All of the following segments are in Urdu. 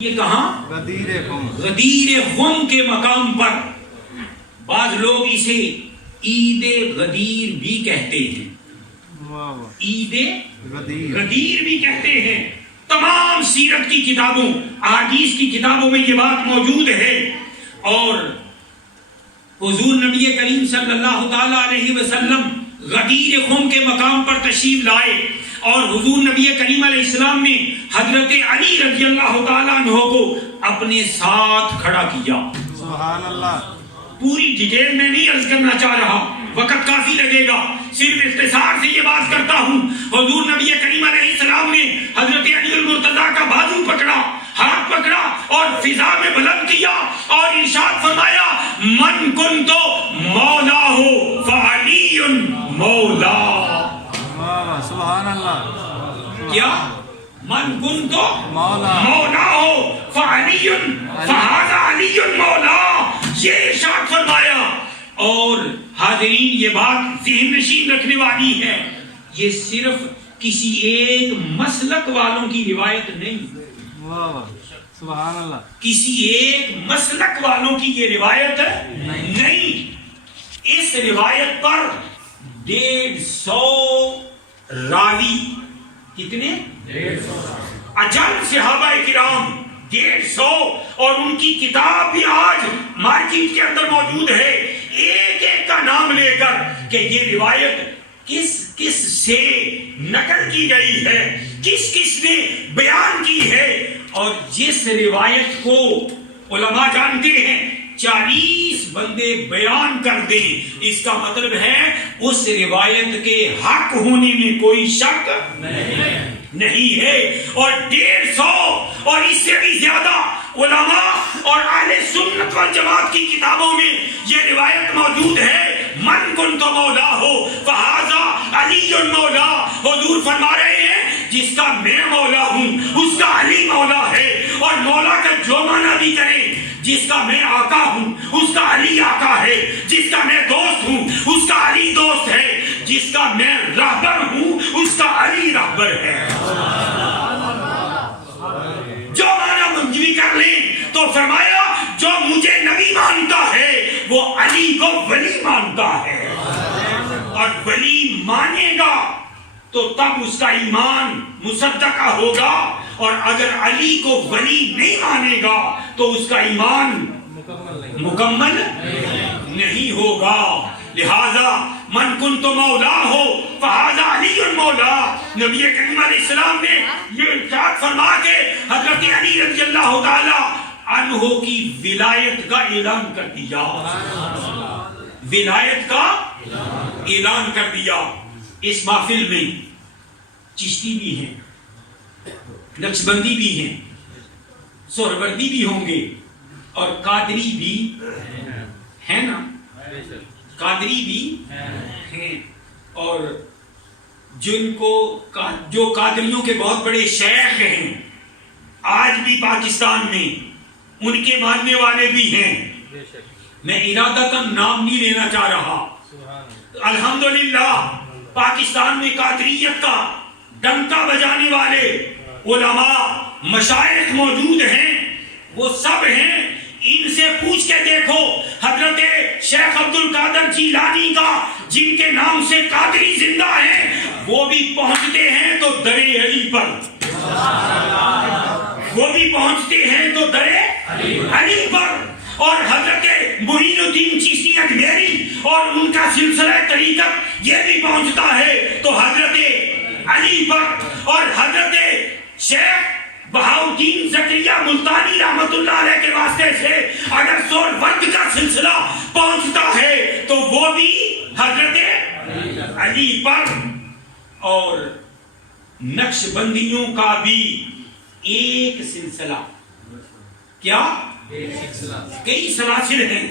یہ کہاں؟ غدیر خم کے مقام پر بعض لوگ اسے عید غدیر بھی کہتے ہیں، عید غدیر بھی کہتے ہیں۔ تمام سیرت کی کتابوں، احادیث کی کتابوں میں یہ بات موجود ہے، اور حضور نبی کریم صلی اللہ تعالی علیہ وسلم غدیر خم کے مقام پر تشریف لائے، اور حضور نبی کریم علیہ السلام نے حضرت علی رضی اللہ تعالیٰ عنہ کو اپنے ساتھ کھڑا کیا۔ سبحان اللہ۔ پوری ڈیٹیل میں نہیں عرض کرنا چاہ رہا، وقت کافی لگے گا، صرف اختصار سے یہ بات کرتا ہوں۔ حضور نبی کریم علیہ السلام نے حضرت علی المرتضیٰ کا بازو پکڑا، ہاتھ پکڑا اور فضا میں بلند کیا اور ارشاد فرمایا، من کنتو مولا ہو فعلی مولا۔ سبحان اللہ۔ کیا؟ من کنتو مولا ہو فعلی فہذا علی مولا، یہ ارشاد فرمایا۔ اور حاضرین، یہ بات ذہن نشین رکھنے والی ہے، یہ صرف کسی ایک مسلک والوں کی روایت نہیں، سبحان اللہ، کسی ایک مسلک والوں کی یہ روایت نہیں۔ اس روایت پر 150 راوی، کتنے؟ 150 اجل صحابہ کرام، 150، اور ان کی کتاب بھی آج مارکیٹ کے اندر موجود ہے، ایک ایک کا نام لے کر کہ یہ روایت کس کس سے نقل کی گئی ہے، کس کس نے بیان کی ہے۔ اور جس روایت کو علماء جانتے ہیں 40 بندے بیان کر دیں، اس کا مطلب ہے اس روایت کے حق ہونے میں کوئی شک نہیں ہے۔ اور 150 اور اس سے بھی زیادہ علماء اور اہل سنت والجماعت کی کتابوں میں یہ روایت موجود ہے، من کنت مولا ہو فہذا علی مولا۔ حضور فرما رہے ہیں جس کا میں مولا ہوں اس کا علی مولا ہے، اور مولا کا جو معنی بھی کریں، جس کا میں آقا ہوں اس کا علی آقا ہے، جس کا میں دوست ہوں اس کا علی دوست ہے، جس کا میں رہبر ہوں اس کا علی رہبر ہے۔ جو معنی منجوی کر لیں تو فرمایا جو مجھے نبی مانتا ہے وہ علی کو ولی مانتا ہے، اور ولی مانے گا تو تب اس کا ایمان مصدقہ ہوگا، اور اگر علی کو ولی نہیں مانے گا تو اس کا ایمان مکمل نہیں ہوگا۔ لہذا من کنت مولا ہو فہذا علی مولا، نبی کریم علیہ السلام نے یہ ارشاد فرما کے حضرت علی رضی اللہ تعالی عنہ کی ولایت کا اعلان کر دیا، ولایت کا اعلان کر دیا۔ اس محفل میں چشتی بھی ہیں، نقشبندی بھی ہیں، سہروردی بھی ہوں گے، اور قادری بھی ہے نا، قادری بھی ہیں، اور جن کو جو قادریوں کے بہت بڑے شیخ ہیں آج بھی پاکستان میں، ان کے ماننے والے بھی ہیں۔ میں ارادتاً نام نہیں لینا چاہ رہا، الحمدللہ پاکستان میں قادریت کا ڈنکا بجانے والے علماء مشائخ موجود ہیں، وہ سب ہیں۔ ان سے پوچھ کے دیکھو حضرت شیخ عبد القادر جیلانی کا، جن کے نام سے قادری زندہ ہیں، وہ بھی پہنچتے ہیں تو در علی پر، وہ بھی پہنچتے ہیں تو در علی پر، اور حضرت معین الدین چشتی اجمیری اور ان کا سلسلہ طریقت یہ بھی پہنچتا ہے تو حضرت علی پر، اور حضرت شیخ بہاؤدین زکریا ملتانی رحمت اللہ علیہ کے واسطے سے اگر سہرورد کا سلسلہ پہنچتا ہے تو وہ بھی حضرت علی پر۔ اور نقش بندیوں کا بھی ایک سلسلہ، کیا؟ کئی سلاسل ہیں،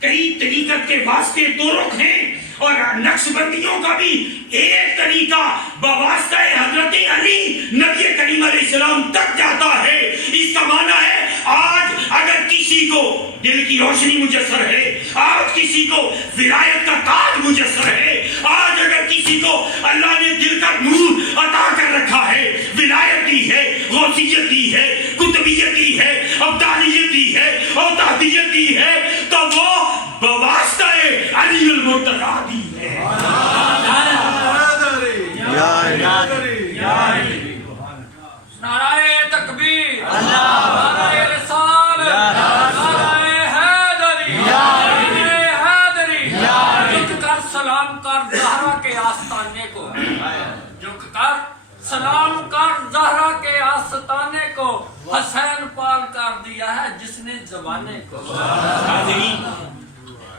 کئی طریقت کے واسطے طرق ہیں، اور نقش بندیوں کا بھی ایک طریقہ بواسطہ حضرت علی نبی کریم علیہ السلام تک جاتا ہے۔ اس کا معنی ہے آج اگر کسی کو دل کی روشنی میسر ہے، آج کسی کو ولایت کا تاج میسر ہے، آج اگر کسی کو اللہ نے دل کا نور عطا کر رکھا ہے، ولایت دی ہے، غوثیت دی ہے، قطبیت دی ہے، ابدالیت دی ہے، اوتادیت دی ہے، تو وہ بواسطہ علی المرتضیٰ دی ہے۔ نعرہ تکبیر، نعرہ رسالت، نعرہ حیدری، نعرہ حیدری، جھک کر سلام کر زہرا کے آستانے کو، جھک کر سلام کر زہرا کے آستانے کو، حسین پال کر دیا ہے جس نے زمانے کو۔ حاضرین،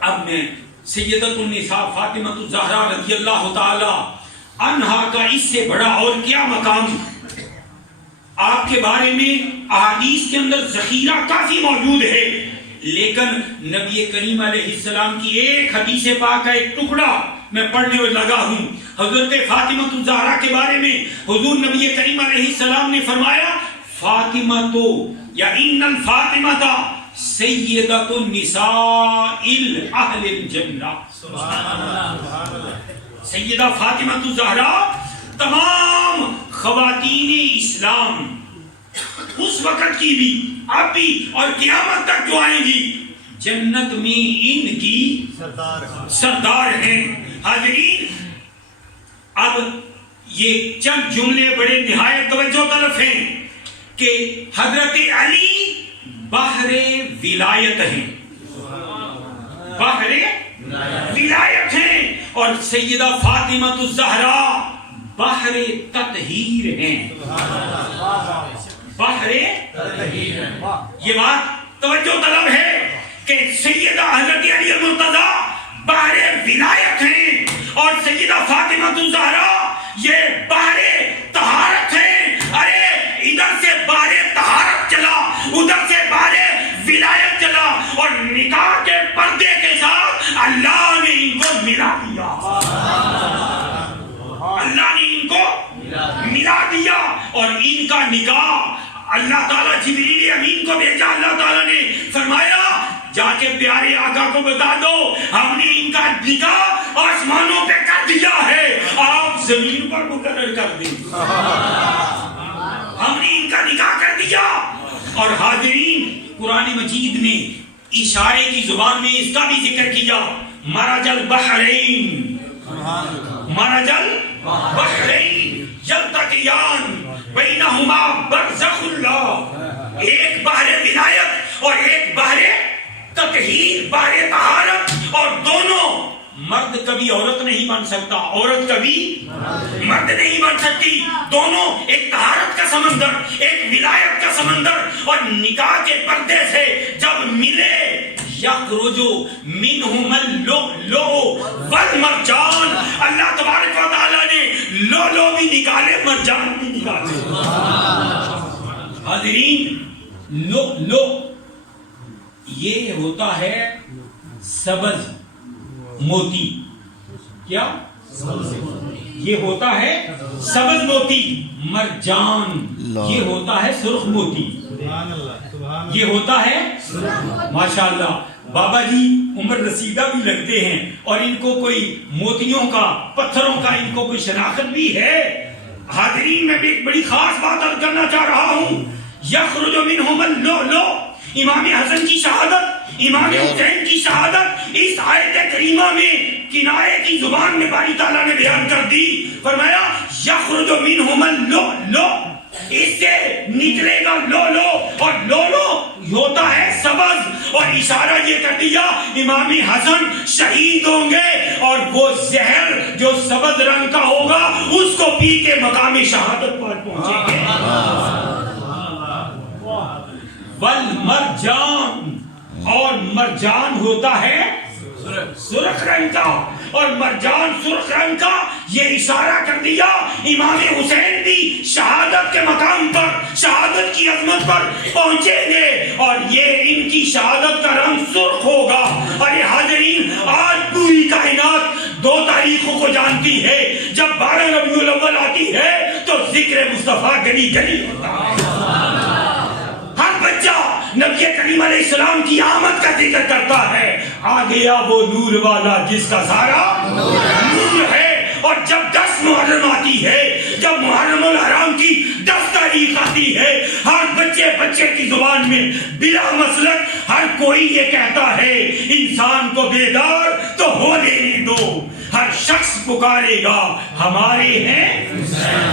اب میں سیدۃ النساء فاطمہ الزہرا رضی اللہ تعالی عنہا کا اس سے بڑا اور کیا مقام، آپ کے بارے میں احادیث کے اندر ذخیرہ کافی موجود ہے، لیکن نبی کریم علیہ السلام کی ایک حدیث پاک کا ایک ٹکڑا میں پڑھنے لگا ہوں۔ حضرت فاطمہ الزہرا کے بارے میں حضور نبی کریم علیہ السلام نے فرمایا، فاطمہ تو یا ان الفاطمہ سیدۃ النساء اہل الجنہ، سیدہ فاطمہ الزہرا تمام خواتین اسلام اس وقت کی بھی، اب بھی اور قیامت تک جو آئیں گی، جنت میں ان کی سردار ہیں۔ حاضرین، اب یہ چند جملے بڑے نہایت توجہ طلب ہیں کہ حضرت علی بحر ولایت ہیں، بحر ولایت ہیں، اور سیدہ فاطمہ الزہرا بحر تطہیر ہیں، بحر یہ بات توجہ طلب ہے کہ سیدہ حضرت علی المرتضیٰ بحر ولایت ہیں اور سیدہ فاطمہ الزہرا یہ بحر طہارت ہیں۔ ارے ادھر سے بحر طہارت چلا، ادھر سے بحر ولایت چلا، اور نکاح کے پردے کے ساتھ اللہ نے ان کو ملا دیا، اللہ نے ان کو ملا دیا، اور ان کا نکاح اللہ تعالیٰ جبریل امین کو بھیجا، اللہ تعالیٰ نے فرمایا جا کے پیارے آقا کو بتا دو ہم نے ان کا نکاح آسمانوں پہ کر دیا ہے، آپ زمین پر مقرر کر دیں، ہم نے ان کا نکاح کر دیا۔ اور حاضرین، قرآن مجید نے اشارے کی زبان میں اس کا بھی ذکر کیا، مرج البحرین، مرج البحرین یلتقیان بینہما برزخ اللہ، ایک بحر ولایت اور ایک بحر تطہیر، بحر طہارت، اور دونوں، مرد کبھی عورت نہیں بن سکتا، عورت کبھی مرد نہیں بن سکتی، دونوں ایک طہارت کا سمندر، ایک ولایت کا سمندر، اور نکاح کے پردے سے جب ملے یخرج منہم اللؤلؤ والمرجان، اللہ تبارک و تعالیٰ نے لؤلؤ بھی نکالے، مرجان بھی نکالے۔ حاضرین، لؤلؤ یہ ہوتا ہے سبز موتی، کیا یہ ہوتا ہے سبز موتی، مرجان یہ ہوتا ہے سرخ موتی، یہ ہوتا ہے ماشاءاللہ بابا جی عمر رسیدہ بھی لگتے ہیں، اور ان کو کوئی موتیوں کا، پتھروں کا ان کو کوئی شناخت بھی ہے۔ حاضرین، میں بھی ایک بڑی خاص بات عرض کرنا چاہ رہا ہوں، یخرج منہم اللؤلؤ، امام حسن کی شہادت، امام حسین کی شہادت اس آیت کریمہ میں کنایے کی زبان میں باری تعالیٰ نے بیان کر دی، فرمایا یخرج منہم اللؤلؤ، اس سے نکلے گا لولو، اور لولو ہوتا ہے سبز، اور اشارہ یہ کر دیا امام حسن شہید ہوں گے، اور وہ زہر جو سبز رنگ کا ہوگا اس کو پی کے مقام شہادت پر پہنچیں گے۔ والمرجان، اور مرجان ہوتا ہے سرخ رنگ کا، اور مرجان سرخ رنگ کا، یہ اشارہ کر دیا امام حسین بھی شہادت کے مقام پر، شہادت کی عظمت پر پہنچیں گے، اور یہ ان کی شہادت کا رنگ سرخ ہوگا۔ اور یہ حاضرین، آج پوری کائنات 2 تاریخوں کو جانتی ہے، جب 12 ربیع الاول آتی ہے تو ذکر مصطفیٰ گلی گلی ہوتا ہے، ہر بچہ نبی کریم علیہ السلام کی آمد کا ذکر کرتا ہے، آ گیا وہ نور والا جس کا سارا نور ہے۔ اور جب 10 محرم آتی ہے، جب محرم الحرام کی 10 تاریخ آتی ہے، ہر بچے کی زبان میں بلا مسلک ہر کوئی یہ کہتا ہے انسان کو بیدار تو ہو لینے دو۔ ہر شخص پکارے گا ہمارے ہیں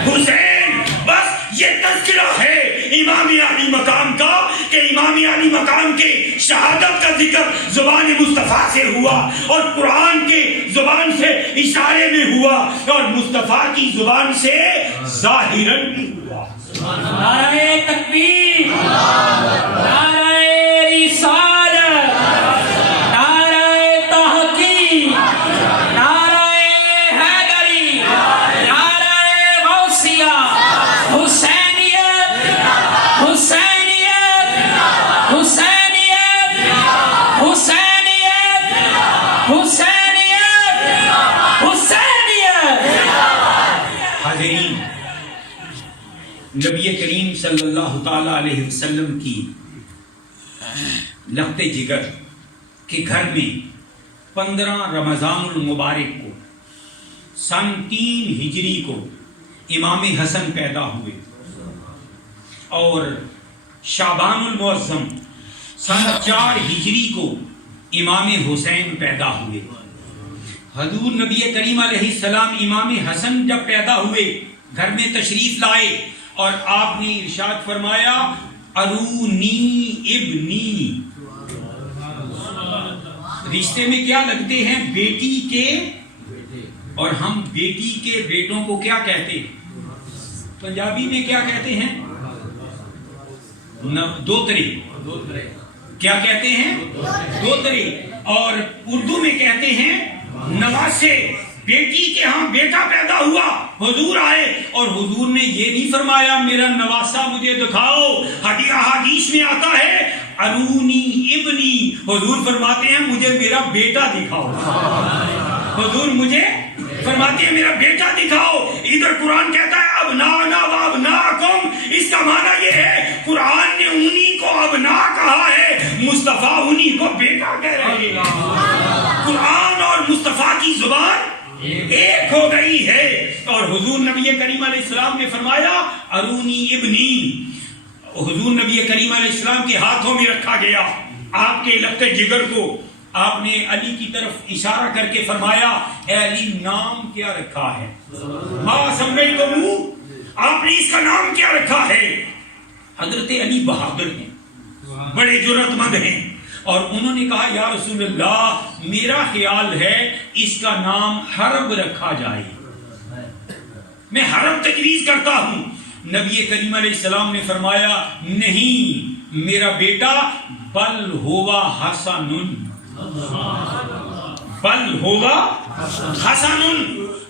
حسین۔ بس یہ تذکرہ ہے امام علی مقام کا کہ امام علی مقام کے شہادت کا ذکر زبان مصطفیٰ سے ہوا اور قرآن کے زبان سے اشارے میں ہوا اور مصطفیٰ کی زبان سے ظاہراً بھی ہوا۔ نعرہ تکبیر، نعرہ رسالت، نعرہ تحقیق، نعرہ حیدری، نعرہ غوثیہ، حسینیت، حسینیت، حسینیت، حسینیت، حسینیت، حسینیت۔ حاضرین، نبی کریم صلی اللہ تعالی علیہ وسلم کی لخت جگر کے گھر میں 15 رمضان المبارک کو سن 3 ہجری کو امام حسن پیدا ہوئے اور شعبان المعظم سن 4 ہجری کو امام حسین پیدا ہوئے۔ حضور نبی کریم علیہ السلام امام حسن جب پیدا ہوئے گھر میں تشریف لائے اور آپ نے ارشاد فرمایا ارونی ابنی۔ رشتے میں کیا لگتے ہیں؟ بیٹی کے، اور ہم بیٹی کے بیٹوں کو کیا کہتے ہیں؟ پنجابی میں کیا کہتے ہیں؟ دوترے۔ کیا کہتے ہیں؟ دوترے۔ اور اردو میں کہتے ہیں نواسے۔ بیٹی کے ہاں بیٹا پیدا ہوا، حضور آئے اور حضور نے یہ نہیں فرمایا میرا نواسا مجھے دکھاؤ۔ حدیث میں آتا ہے ارونی ابنی، حضور فرماتے ہیں مجھے میرا بیٹا دکھاؤ۔ حضور مجھے فرماتے ہیں میرا بیٹا دکھاؤ۔ ادھر قرآن کہتا ہے ابنانا و ابناکم، اس کا معنی یہ ہے قرآن نے انہی کو ابنا کہا ہے، مصطفیٰ انہی کو بیٹا کہہ رہے ہیں۔ قرآن اور مصطفیٰ کی زبان ایک ہو گئی ہے۔ اور حضور نبی کریم علیہ السلام نے فرمایا ارونی ابنی، حضور نبی کریم علیہ السلام کے ہاتھوں میں رکھا گیا۔ آپ کے لخت جگر کو آپ نے علی کی طرف اشارہ کر کے فرمایا اے علی نام کیا رکھا ہے؟ ماں سمیتم، آپ نے اس کا نام کیا رکھا ہے؟ حضرت علی بہادر ہیں، بڑے جرأت مند ہیں، اور انہوں نے کہا یا رسول اللہ میرا خیال ہے اس کا نام حرب رکھا جائے، میں حرب تجویز کرتا ہوں۔ نبی کریم علیہ السلام نے فرمایا نہیں میرا بیٹا بل ہوا حسن، بل ہوگا حسن۔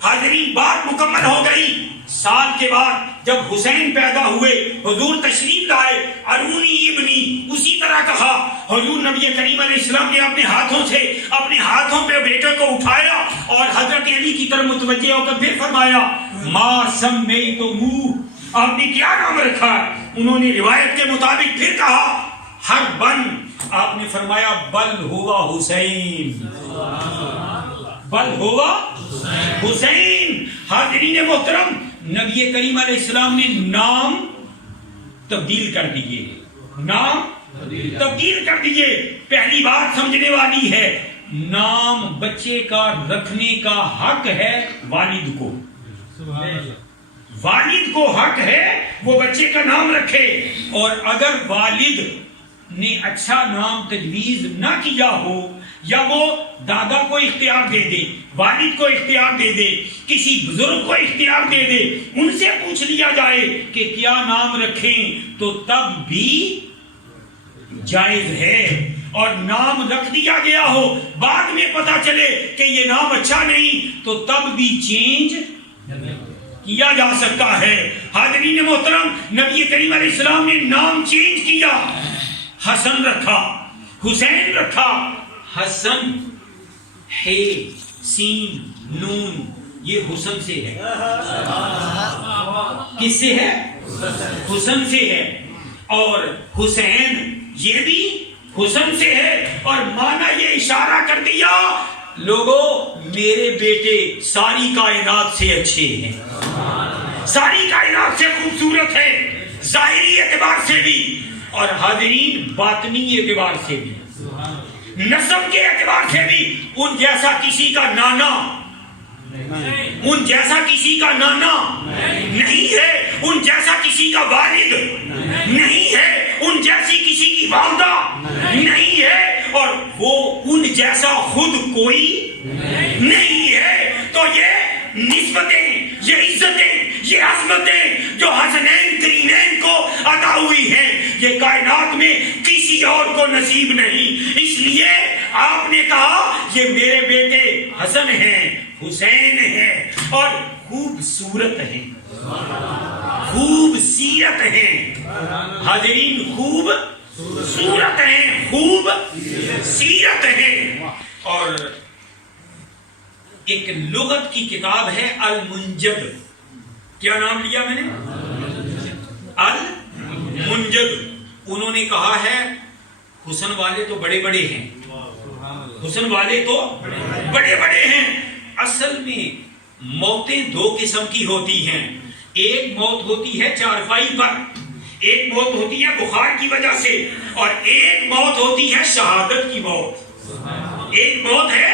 حاضرین بات مکمل ہو گئی۔ سال کے بعد جب حسین پیدا ہوئے حضور تشریف لائے ارونی ابنی، اسی طرح کہا حضور نبی کریم علیہ السلام نے اپنے ہاتھوں پہ بیٹے کو اٹھایا اور حضرت علی کی طرف متوجہ ہو کر پھر فرمایا ما سمیتموہ، آپ نے کیا نام رکھا؟ انہوں نے روایت کے مطابق پھر کہا ہر بن، آپ نے فرمایا بل ہوا حسین، بل ہوا حسین۔ حاضرین محترم، نبی کریم علیہ السلام نے نام تبدیل کر دیے، نام تبدیل کر دیے۔ پہلی بات سمجھنے والی ہے، نام بچے کا رکھنے کا حق ہے والد کو، والد کو حق ہے وہ بچے کا نام رکھے، اور اگر والد نے اچھا نام تجویز نہ کیا ہو یا وہ دادا کو اختیار دے دے، والد کو اختیار دے دے، کسی بزرگ کو اختیار دے دے، ان سے پوچھ لیا جائے کہ کیا نام رکھیں تو تب بھی جائز ہے۔ اور نام رکھ دیا گیا ہو بعد میں پتا چلے کہ یہ نام اچھا نہیں تو تب بھی چینج کیا جا سکتا ہے۔ حاضرین محترم، نبی کریم علیہ السلام نے نام چینج کیا، حسن رکھا، حسین رکھا۔ حسن ہے سین نون، یہ حسن سے ہے۔ کس سے ہے؟ حسن سے ہے۔ اور حسین یہ بھی حسن سے ہے، اور مانا یہ اشارہ کر دیا لوگوں میرے بیٹے ساری کائنات سے اچھے ہیں، ساری کائنات سے خوبصورت ہے، ظاہری اعتبار سے بھی اور حاضرین باطنی اعتبار سے بھی، نسب کے اعتبار سے بھی ان جیسا کسی کا نانا ان جیسا کسی کا نانا نہیں ہے، ان جیسا کسی کا والد نہیں ہے، ان جیسی کسی کی والدہ نہیں ہے، اور وہ ان جیسا خود کوئی نہیں ہے۔ تو یہ نسبتیں، یہ عزتیں، یہ عظمتیں جو حسنین کرینین کو عطا ہوئی ہیں، یہ کائنات میں کسی اور کو نصیب نہیں۔ اس لیے آپ نے کہا یہ میرے بیٹے حسن ہیں، حسین ہیں اور خوبصورت ہیں، خوب سیرت ہیں۔ حاضرین خوب صورت ہیں، خوب سیرت ہیں۔ اور ایک لغت کی کتاب ہے المنجد، کیا نام لیا میں نے؟ المنجد۔ انہوں نے کہا ہے حسن والے تو بڑے بڑے ہیں، حسن والے تو بڑے بڑے ہیں۔ اصل میں موتیں دو قسم کی ہوتی ہیں، ایک موت ہوتی ہے چارپائی پر، ایک موت ہوتی ہے بخار کی وجہ سے، اور ایک موت ہوتی ہے شہادت کی موت۔ ایک موت ہے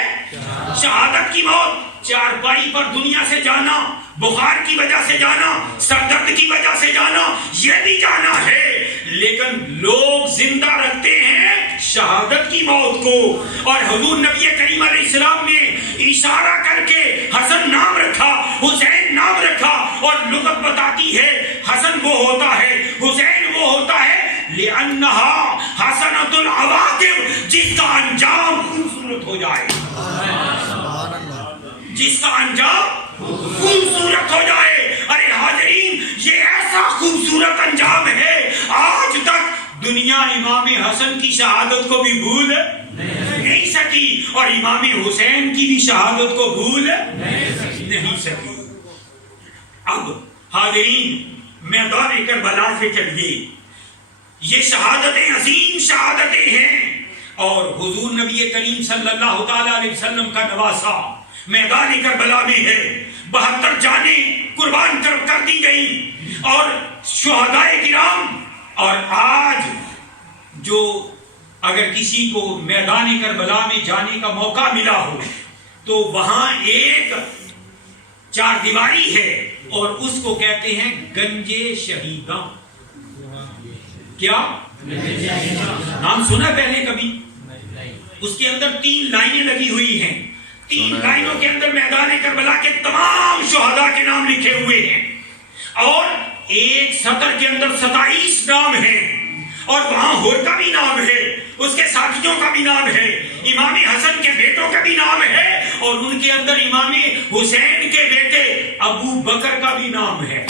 شہادت کی موت، چارپائی پر دنیا سے جانا، بخار کی وجہ سے جانا، سر درد کی وجہ سے جانا، یہ بھی جانا ہے، لیکن لوگ زندہ رکھتے ہیں شہادت کی موت کو۔ اور حضور نبی کریم علیہ السلام نے اشارہ کر کے حسن نام رکھا، حسین نام رکھا، اور لغت بتاتی ہے حسن وہ ہوتا ہے، حسین وہ ہوتا ہے لِأَنَّهَا حَسَنَةُ الْعَوَاقِبِ، جس کا انجام خوبصورت ہو جائے، جس کا انجام خوبصورت ہو جائے۔ ارے حاضرین یہ ایسا خوبصورت انجام ہے، آج تک دنیا امام حسن کی شہادت کو بھی بھول نہیں سکی، اور امام حسین کی بھی شہادت کو بھول نہیں سکی۔ اب حاضرین میدان کربلا سے چلیے، یہ شہادتیں عظیم شہادتیں ہیں، اور حضور نبی کریم صلی اللہ تعالی علیہ وسلم کا نواسا میدان کربلا میں ہے، 72 جانیں قربان کر دی گئی، اور شہدائے کرام۔ اور آج جو اگر کسی کو میدان کربلا میں جانے کا موقع ملا ہو تو وہاں ایک چار دیواری ہے، اور اس کو کہتے ہیں گنج شہیداں۔ کیا نام سنا پہلے کبھی؟ اس کے اندر 3 لائنیں لگی ہوئی ہیں، 3 لائنوں کے اندر میدان کربلا کے تمام شہداء کے نام لکھے ہوئے ہیں، اور ایک سطر کے اندر 27 نام ہیں، اور وہاں ہور کا بھی نام ہے، اس کے ساتھیوں کا بھی نام ہے، امام حسن کے بیٹوں کا بھی نام ہے، اور ان کے اندر امام حسین کے بیٹے ابو بکر کا بھی نام ہے۔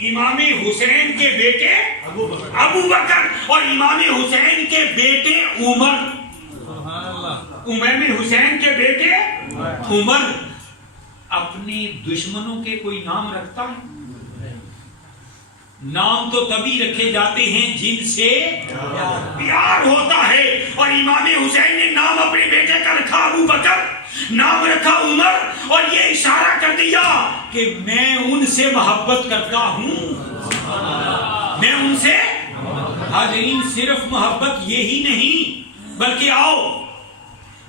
امام حسین کے بیٹے ابو بکر اور امام حسین کے بیٹے عمر، امام حسین کے بیٹے عمر۔ اپنے دشمنوں کے کوئی نام رکھتا ہے؟ نام تو تبھی رکھے جاتے ہیں جن سے پیار ہوتا ہے، اور امام حسین نے نام اپنے بیٹے کا رکھا ابو بکر، نام رکھا عمر، اور یہ اشارہ کر دیا کہ میں ان سے محبت کرتا ہوں، میں ان سے۔ حاضرین صرف محبت یہی نہیں، بلکہ آؤ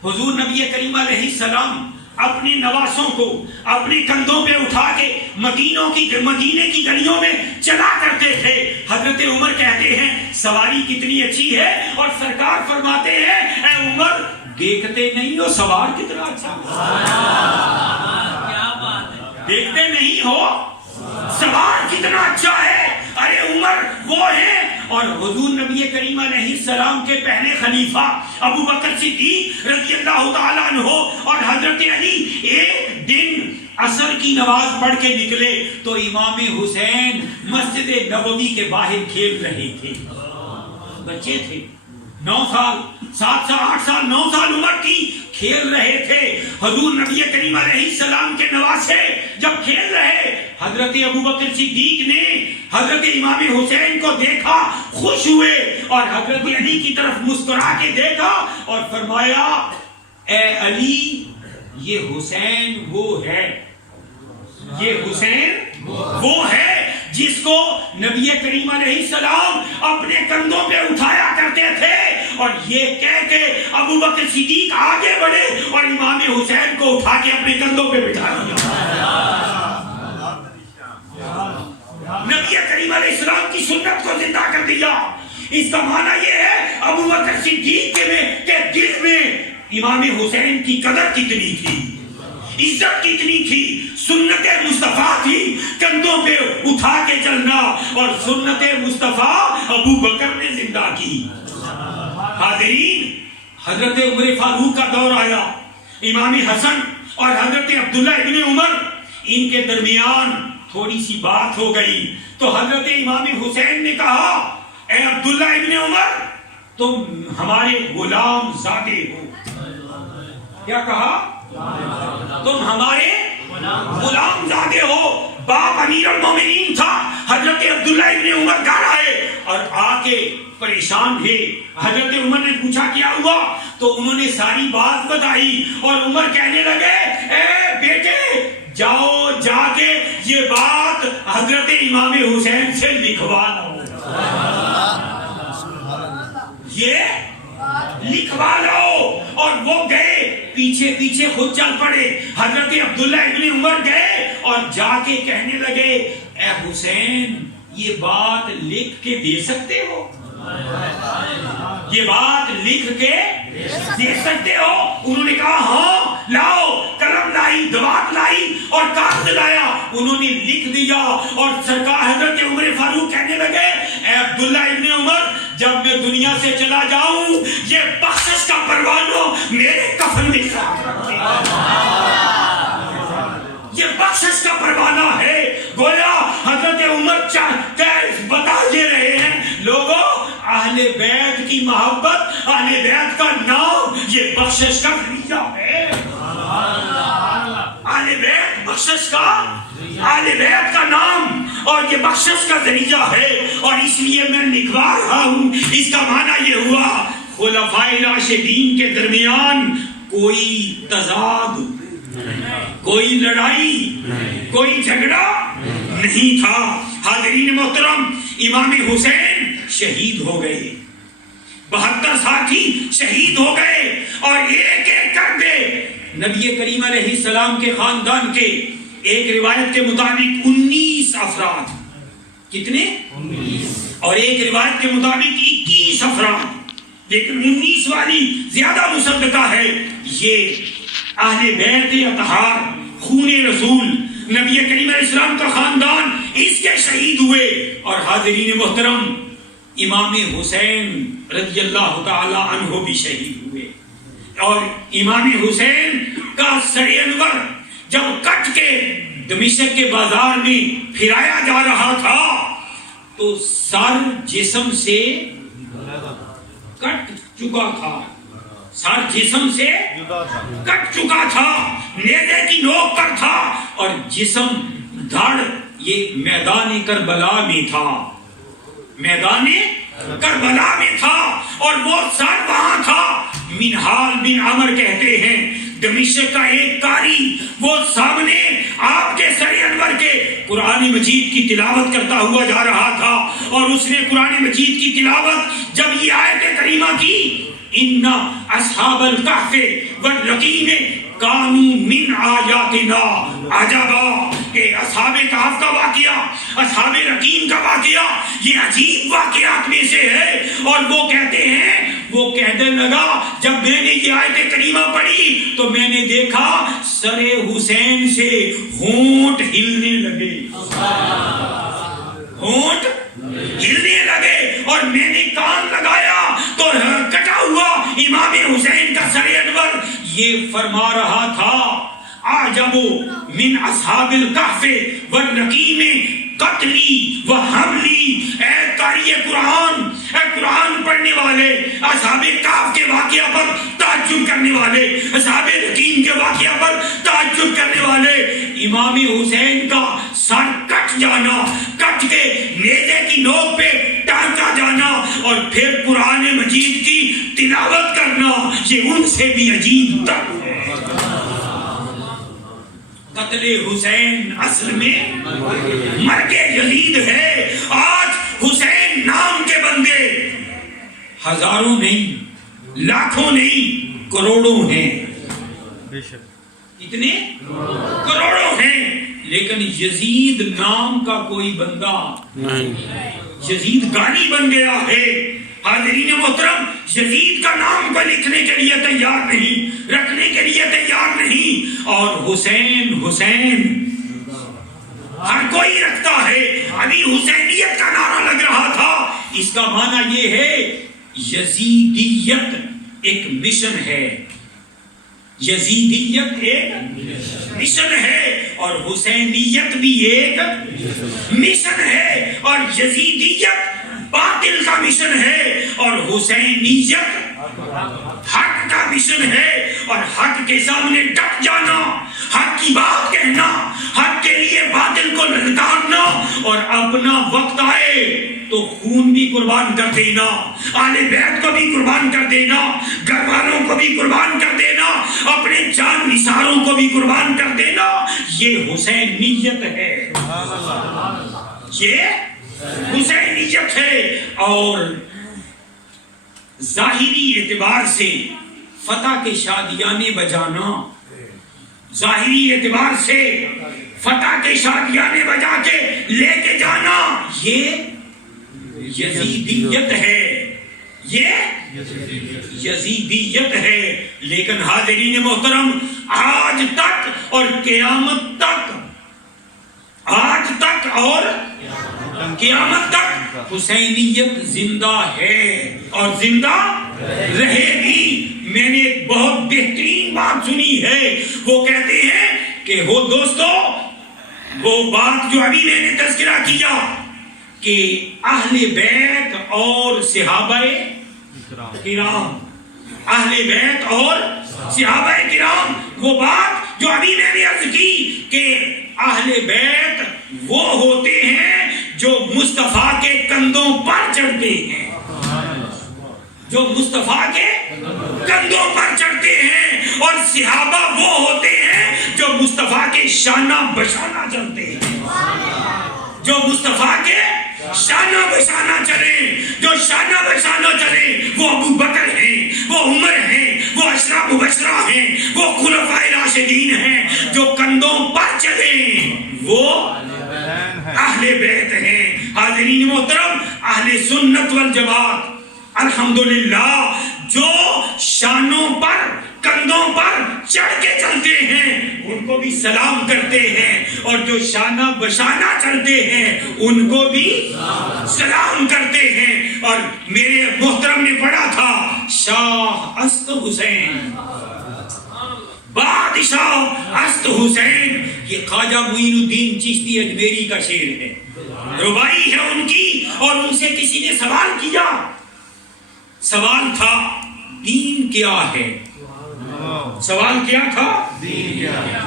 حضور نبی کریم علیہ السلام اپنے نواسوں کو اپنے کندھوں پہ اٹھا کے مدینے کی گلیوں میں چلا کرتے تھے۔ حضرت عمر کہتے ہیں سواری کتنی اچھی ہے، اور سرکار فرماتے ہیں اے عمر دیکھتے نہیں ہو سوار کتنا اچھا، دیکھتے نہیں ہو سوار کتنا اچھا ہے۔ ارے عمر وہ ہے، اور حضور نبی کریم علیہ السلام کے پہلے خلیفہ ابو بکر صدیق رضی اللہ تعالیٰ عنہ اور حضرت علی ایک دن عصر کی نماز پڑھ کے نکلے تو امام حسین مسجد نبوی کے باہر کھیل رہے تھے، بچے تھے، 9 سال 7 سال 8 سال 9 سال عمر کی کھیل رہے تھے. حضور نبی کریم علیہ السلام کے نواسے جب کھیل رہے, حضرت ابوبکر صدیق نے حضرت امام حسین کو دیکھا, خوش ہوئے اور حضرت علی کی طرف مسکرا کے دیکھا اور فرمایا اے علی یہ حسین وہ ہے, یہ حسین وہ ہے جس کو نبی کریم علیہ السلام اپنے کندھوں پہ اٹھایا کرتے تھے. اور یہ کہہ کے ابوبکر صدیق آگے بڑھے اور امام حسین کو اٹھا کے اپنے کندھوں پہ بٹھا دیا. نبی کریم علیہ السلام کی سنت کو زندہ کر دیا. اس کا معنی یہ ہے ابوبکر صدیق کے دل میں امام حسین کی قدر کتنی تھی, عزت کتنی تھی, سنت مصطفیٰ تھی, کندھوں پہ اٹھا کے چلنا, اور سنت مصطفیٰ ابو بکر نے زندہ کی. حاضرین, حضرت عمر فاروق کا دور آیا. امام حسن اور حضرت عبداللہ ابن عمر ان کے درمیان تھوڑی سی بات ہو گئی تو حضرت امام حسین نے کہا اے عبداللہ ابن عمر تم ہمارے غلام زادے ہو. کیا کہا؟ تم ہمارے غلام زادے ہو. باپ امیر المومنین تھا. حضرت عبداللہ ابن عمر گھر آئے اور آ کے پریشان تھے. حضرت عمر نے پوچھا کیا ہوا تو انہوں نے ساری بات بتائی اور عمر کہنے لگے اے بیٹے جاؤ جا کے یہ بات حضرت امام حسین سے لکھوا لاؤ, یہ لکھوا لاؤ. اور وہ گئے, پیچھے پیچھے خود چل پڑے. حضرت عبداللہ ابن عمر گئے اور جا کے کہنے لگے اے حسین یہ بات لکھ کے دے سکتے ہو, یہ بات لکھ کے دے سکتے ہو؟ انہوں نے کہا ہاں. لاؤ. قلم لائی, دوات لائی اور کاغذ لایا. انہوں نے لکھ دیا اور سرکار حضرت عمر فاروق کہنے لگے اے عبداللہ ابن عمر جب میں دنیا سے چلا جاؤں یہ بخشش کا پروانہ میرے کفن میں رکھتے, یہ بخشش کا پروانہ ہے. گویا حضرت عمر بتا دے رہے ہیں لوگوں اہل بیت کی محبت, اہل بیت کا نام یہ بخشش کا ذریعہ ہے. اہل بیت بخشش کا, اہل بیت کا نام اور یہ بخشش کا ذریعہ ہے. اور اس لیے میں لکھوا رہا ہوں. اس کا معنی یہ ہوا خلفائے راشدین کے درمیان کوئی تضاد, کوئی لڑائی, کوئی جھگڑا نہیں تھا. حاضرین محترم, امام حسین شہید ہو گئے, 72 ساتھی شہید ہو گئے اور ایک ایک کر کے نبی کریم علیہ السلام کے خاندان کے ایک روایت کے مطابق 19 افراد. کتنے؟ 19. اور ایک روایت کے مطابق 21 افراد, لیکن 19 والی زیادہ مصدقہ ہے. یہ اہل بیت اطہار, خون رسول, نبی کریم علیہ السلام کا خاندان اس کے شہید ہوئے. اور حاضرین محترم, امام حسین رضی اللہ تعالی عنہ بھی شہید ہوئے. اور امام حسین کا سر انور جب کٹ کے دمشق کے بازار میں پھرایا جا رہا تھا تو سر جسم سے کٹ چکا تھا, سر جسم سے کٹ چکا تھا, نیزے کی نوک پر تھا اور جسم دھڑ یہ میدان کربلا میں تھا, میدان کربلا میں تھا. اور وہ سر وہاں تھا. منہال بن عمر کہتے ہیں دمشق کا ایک قاری وہ سامنے آپ کے سر انور کے قرآن مجید کی تلاوت کرتا ہوا جا رہا تھا. اور اس نے قرآن مجید کی تلاوت جب یہ آیت کریمہ کی ان اصحاب الکہف والرقیم کانوا من آیاتنا عجبا, کہ اصحاب کہف کا واقعہ, اصحاب رقیم کا واقعہ یہ عجیب واقعات میں سے ہے. اور وہ کہتے ہیں, وہ کہنے لگا جب میں نے یہ آیت کریمہ پڑھی تو میں نے دیکھا سر حسین سے ہونٹ ہلنے لگے, ہونٹ ہلنے لگے. اور میں نے کان لگایا تو کٹا ہوا امام حسین کا سر انور یہ فرما رہا تھا اعجب من اصحاب الکہف والرقیم قتلی و حملی. اے قاری قرآن, اے قرآن پڑھنے والے, اصحاب تعجب کرنے والے، اصحاب یقین کے واقعہ پر تعجب کرنے والے، امام حسین کا سر کٹ جانا، کٹ کے نیزے کی نوک پہ ٹانکا جانا اور پھر قرآن مجید کی تلاوت کرنا، یہ ان سے بھی عجیب تر ہے۔ قتل حسین اصل میں مرگ یزید ہے۔ آج حسین نام کے بندے ہزاروں نہیں، لاکھوں نہیں، کروڑوں ہیں، بے شک اتنے کروڑوں ہیں، لیکن یزید نام کا کوئی بندہ نہیں۔ یزید گالی بن گیا ہے۔ حاضرین محترم، یزید کا نام کو لکھنے کے لیے تیار نہیں، رکھنے کے لیے تیار نہیں، اور حسین حسین ہر کوئی رکھتا ہے۔ ابھی حسینیت کا نعرہ لگ رہا تھا، اس کا معنی یہ ہے یزیدیت ایک مشن ہے، یزیدیت ایک مشن ہے، اور حسینیت بھی ایک مشن ہے، اور یزیدیت باطل کا مشن ہے، اور حسینیت حق کا مشن ہے، اور حق کے سامنے ڈٹ جانا، حق کی بات کہنا، حق کے لیے باطل کو للکارنا، اور اپنا وقت آئے تو خون بھی قربان کر دینا، آل بیت کو بھی قربان کر دینا، گھر والوں کو بھی قربان کر دینا، اپنے جان نثاروں کو بھی قربان کر دینا، یہ حسینیت ہے، یہ حسینیت ہے۔ اور ظاہری اعتبار سے فتح کے شادیانے بجانا، ظاہری اعتبار سے فتح کے شادیانے بجا کے لے کے جانا، یہ یزیدیت ہے، یہ یزیدیت ہے۔ لیکن حاضرین محترم، آج تک اور قیامت تک، آج تک اور قیامت تک حسینیت زندہ ہے اور زندہ رہے گی۔ میں نے ایک بہت بہترین بات سنی ہے، وہ کہتے ہیں کہ وہ دوستو، وہ بات جو ابھی میں نے تذکرہ کیا کہ اہل بیت اور صحابہ کرام، اہل بیت اور صحابہ کرام، وہ بات جو ابھی میں نے عرض کی کہ اہل بیت وہ ہوتے ہیں جو مصطفیٰ کے کندھوں پر چڑھتے ہیں، جو مصطفیٰ کے کندھوں پر چڑھتے ہیں، اور صحابہ وہ ہوتے ہیں جو مصطفیٰ کے شانہ بشانہ چلتے ہیں، جو مصطفیٰ کے شانہ بشانہ چلیں، جو شانہ بشانہ چلیں، وہ ابو بکر ہیں، وہ عمر ہیں، وہ عشرہ مبشرہ ہیں، وہ خلفائے راشدین ہیں، جو کندھوں پر چلیں وہ اہل بیت ہیں۔ حاضرین محترم، اہل سنت والجماعت الحمدللہ جو شانوں پر کندھوں پر چڑھ کے چلتے ہیں ان کو بھی سلام کرتے ہیں، اور جو شانہ بشانہ چلتے ہیں ان کو بھی سلام کرتے ہیں۔ اور میرے محترم نے پڑھا تھا شاہ است حسین، بادشاہ است حسین، یہ خواجہ معین الدین چشتی اجمیری کا شعر ہے، ربائی ہے ان کی۔ اور ان سے کسی نے سوال کیا، سوال تھا دین کیا ہے؟ سوال کیا تھا؟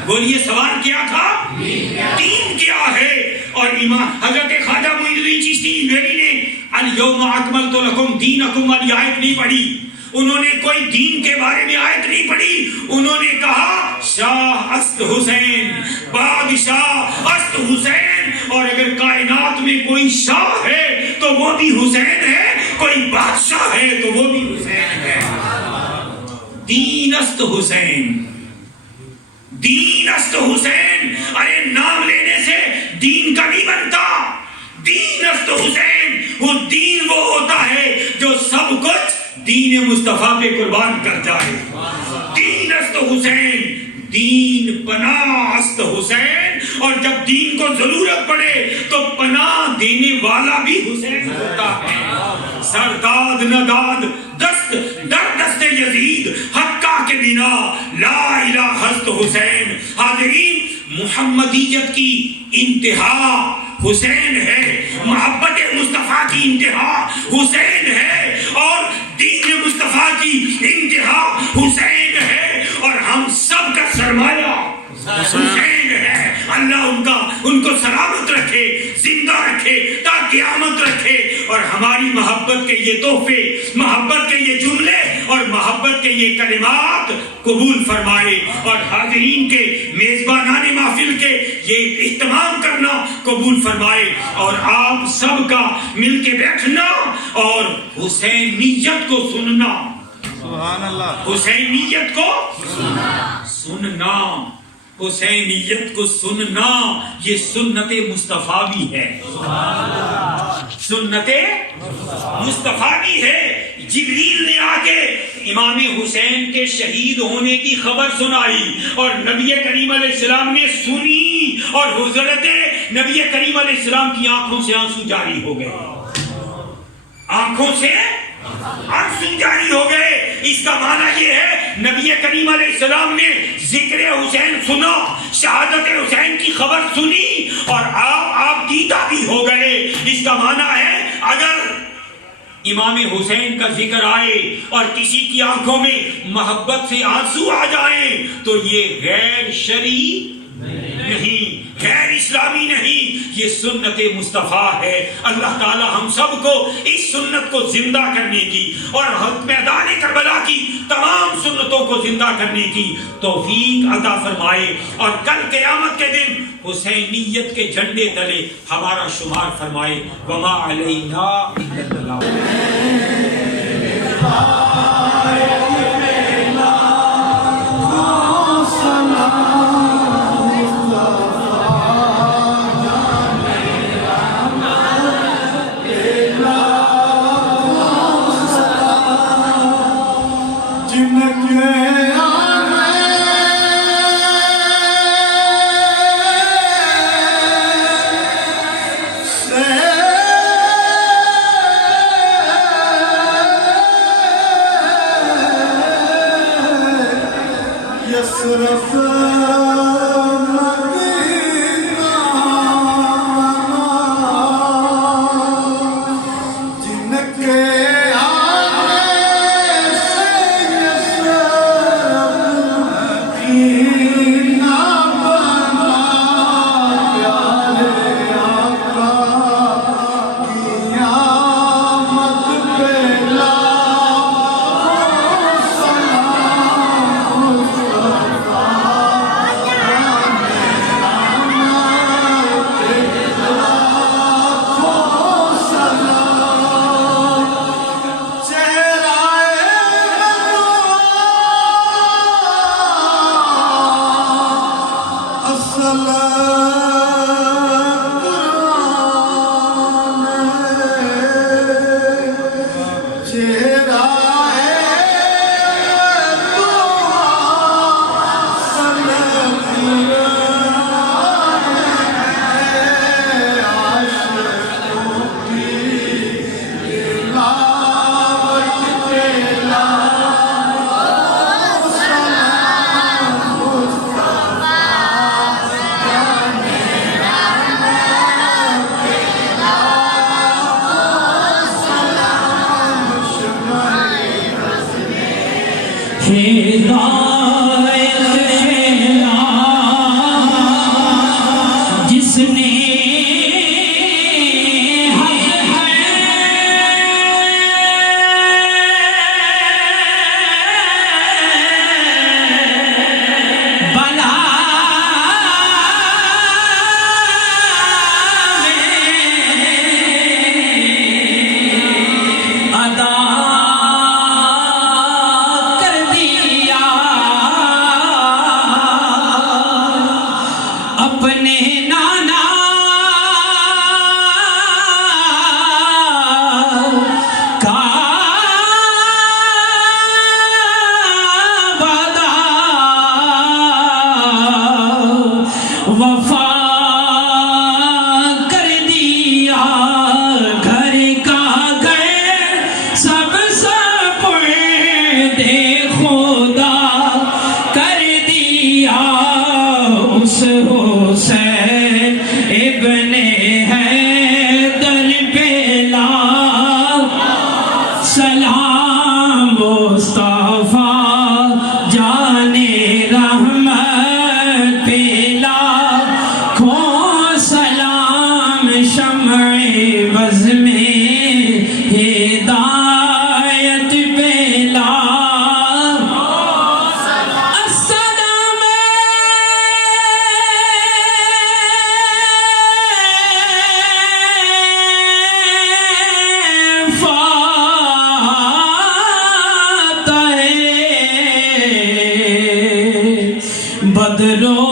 بولیے سوال کیا تھا؟ دین کیا ہے؟ اور امام حضرت خواجہ معین الدین چشتی اجمیری نے الیوم اکملت لکم دینکم والی آیت نہیں پڑھی، انہوں نے کوئی دین کے بارے میں آیت نہیں پڑھی، انہوں نے کہا شاہ است حسین، بادشاہ است حسین، اور اگر کائنات میں کوئی شاہ ہے تو وہ بھی حسین ہے، کوئی بادشاہ ہے تو وہ بھی حسین ہے۔ دین است حسین، دین است حسین، ارے نام لینے سے دین کا نہیں بنتا، دین است حسین، وہ دین وہ ہوتا ہے جو سب کچھ دین مصطفیٰ پہ قربان کر جائے۔ دین است حسین، دین پناہ است حسین، اور جب دین کو ضرورت پڑے تو پناہ دینے والا بھی حسین ہوتا ہے۔ سرداد نداد دست در دست یزید حقہ کے بنا لا الہ است حسین۔ حاضرین، محمدیت کی انتہا حسین ہے، محبت مصطفیٰ کی انتہا حسین ہے، اور دین مصطفیٰ کی انتہا حسین اللہ ان کو سلامت رکھے، زندہ رکھے تا قیامت رکھے، اور ہماری محبت کے یہ تحفے، محبت کے یہ جملے اور محبت کے یہ کلمات قبول فرمائے، اور حاضرین کے میزبانان محفل کے یہ اہتمام کرنا قبول فرمائے، اور آپ سب کا مل کے بیٹھنا اور حسینیت کو سننا، سبحان اللہ، حسینیت کو سننا، حسینیت کو سننا، یہ سنت مصطفیٰ ہے، سنت مصطفیٰ ہے۔ جبریل نے آ کے امام حسین کے شہید ہونے کی خبر سنائی، اور نبی کریم علیہ السلام نے سنی، اور حضرت نبی کریم علیہ السلام کی آنکھوں سے آنسو جاری ہو گئے، آنکھوں سے آنسو جاری ہو گئے۔ اس کا معنی یہ ہے نبی کریم علیہ السلام نے ذکر حسین سنا، شہادت حسین کی خبر سنی، اور آپ دیدہ بھی ہو گئے۔ اس کا معنی ہے اگر امام حسین کا ذکر آئے اور کسی کی آنکھوں میں محبت سے آنسو آ جائیں تو یہ غیر شرعی نہیں، غیر اسلامی نہیں، یہ سنت مصطفیٰ ہے۔ اللہ تعالی ہم سب کو اس سنت کو زندہ کرنے کی اور میدان کربلا کی تمام سنتوں کو زندہ کرنے کی توفیق عطا فرمائے، اور کل قیامت کے دن حسینیت کے جھنڈے تلے ہمارا شمار فرمائے۔ وما علینا الا البلاغ۔ مصطفیٰ جان رحمت پیلا بدلوں